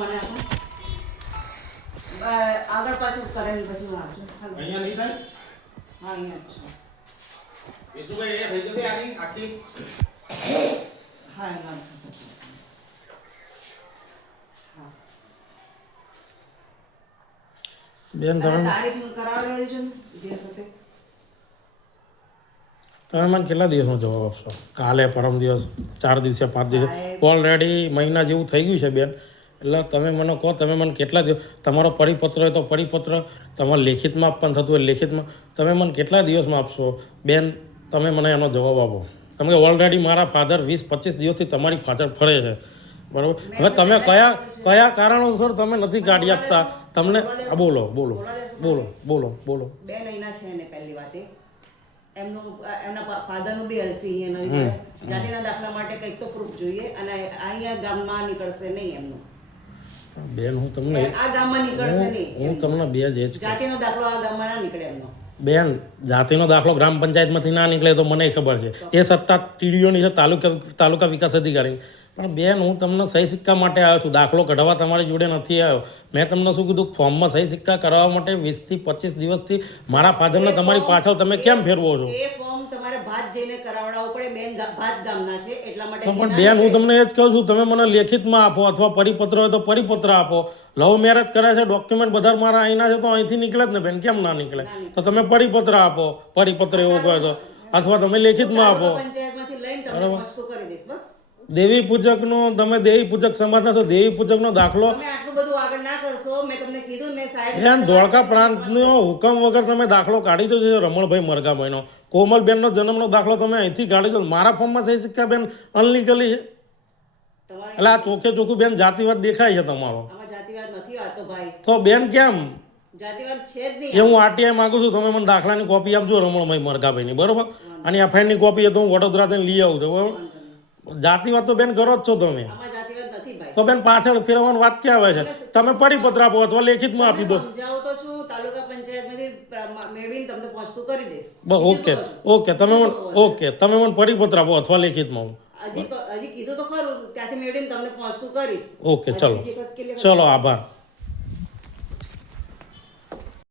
મને આપો. આગળ પાછું કરેલ પછી વાંચો. અહીંયા નહીં થાય? હા અહીંયા જ છે. વિષ્ણુભાઈ એ થઈ જશે આની આખી? હા એમાં થશે. હા બેન તમે તારીખ કરાવી લેજો ને જે સાથે. તમે મને કેટલા દિવસનો જવાબ આપશો? કાલે, પરમ દિવસ, 4 દિવસે, 5 દિવસે? ઓલરેડી મહિના જેવું થઈ ગયું છે બેન. એટલે તમે મને કહો, તમે મને કેટલા દિવસ, તમારો પરિપત્ર હોય તો પરિપત્ર, તમારે લેખિતમાં આપવાનું થતું હોય લેખિતમાં, તમે મને કેટલા દિવસમાં આપશો બેન? તમે મને એનો જવાબ આપો. તમે ઓલરેડી મારા ફાધર 20-25 દિવસથી તમારી પાછળ ફરે છે, બરાબર? હવે તમે કયા કારણોસર તમે નથી કાઢી આપતા? તમને બોલો બોલો બોલો બોલો બોલો. 2 મહિના છે ને પહેલી વાત એમનું એમના ફાધરનું બી એલસી એના જાતિના દાખલા માટે કંઈક તો પ્રૂફ જોઈએ અને અહીંયા ગામમાં નીકળશે નહીં એમનું. બેન હું તમને આ ગામમાં નીકળશે નહીં. હું તમને બે જ જાતિનો દાખલો આ ગામમાં ના નીકળે એમનો. બેન, જાતિનો દાખલો ગ્રામ પંચાયતમાંથી ના નીકળે તો મને ખબર છે, એ સત્તા ટીડીઓની છે, તાલુકા વિકાસ અધિકારી. પણ બેન હું તમને સહી સિક્કા માટે આવ્યો છું, દાખલો કઢાવવા તમારી જોડે નથી આવ્યો. મેં તમને શું કીધું, ફોર્મમાં સહી સિક્કા કરાવવા માટે 20-25 દિવસથી મારા ફાધરને તમારી પાછળ તમે કેમ ફેરવો છો? એ ફોર્મ તમારે ભાત જઈને કરાવડાવવું પડે. બેન ભાત ગામના છે એટલા માટે. પણ બેન હું તમને એ જ કહું છું, તમે મને લેખિતમાં આપો અથવા પરિપત્ર હોય તો પરિપત્ર આપો. લવ મેરેજ કરે છે, ડોક્યુમેન્ટ બધા મારા અહીંના છે તો અહીંથી નીકળે જ ને બેન, કેમ ના નીકળે? તો તમે પરિપત્ર આપો, પરિપત્ર એવો કહો તો, અથવા તમે લેખિતમાં આપો. પંચાયતમાંથી લઈને તમને વસ્તુ કરી દઈશ બસ. દેવી પૂજકનો, તમે દેવી પૂજક સમાજના છો, દેવી પૂજકનો દાખલો તમે આટલું બધું આગળ ના કરશો. મેં તમને કીધું, મેં સાહેબ બેન ધોળકા પ્રાંતનો હુકમ વગર તમે દાખલો કાઢી દો છો. રમણભાઈ મરઘાભાઈનો, કોમલબેનનો જન્મનો દાખલો તમે અહીંથી કાઢી દો. મારા ફોર્મમાં સહી સિક્કા બેન અનલીગલી છે. એટલે આ ચોખ્ખે ચોખ્ખું બેન જાતિવાદ દેખાય છે તમારો. આમાં જાતિવાદ નથી આવતો ભાઈ. તો બેન કેમ જાતિવાદ છે જ નહીં. એ હું આરટીઆઈ માંગુ છું, તમે મને દાખલાની કોપી આપજો રમણભાઈ મરઘાભાઈની, બરોબર? અને એફઆઈઆરની કોપી એ તો હું વડોદરા જઈને લઈ આવું છું, બરોબર? જાતિવાદ તો બેન કરો જ છો તમે. આમાં જાતિવાદ નથી ભાઈ. તો બેન પાછળ ફેરવવાની વાત ક્યાં આવે છે? તમે પરિપત્ર આપો અથવા લેખિતમાં આપી દો. સમજાવું તો છું, તાલુકા પંચાયતમાંથી મેળવીને તમને પહોંચતું કરી દઈશ. ઓકે ઓકે, તમે મને પરિપત્ર આપો અથવા લેખિતમાં. હજી કીધું તો ખરું, ત્યાંથી મેળવીને તમને પહોંચતું કરીશ. ઓકે, ચલો ચલો, આભાર.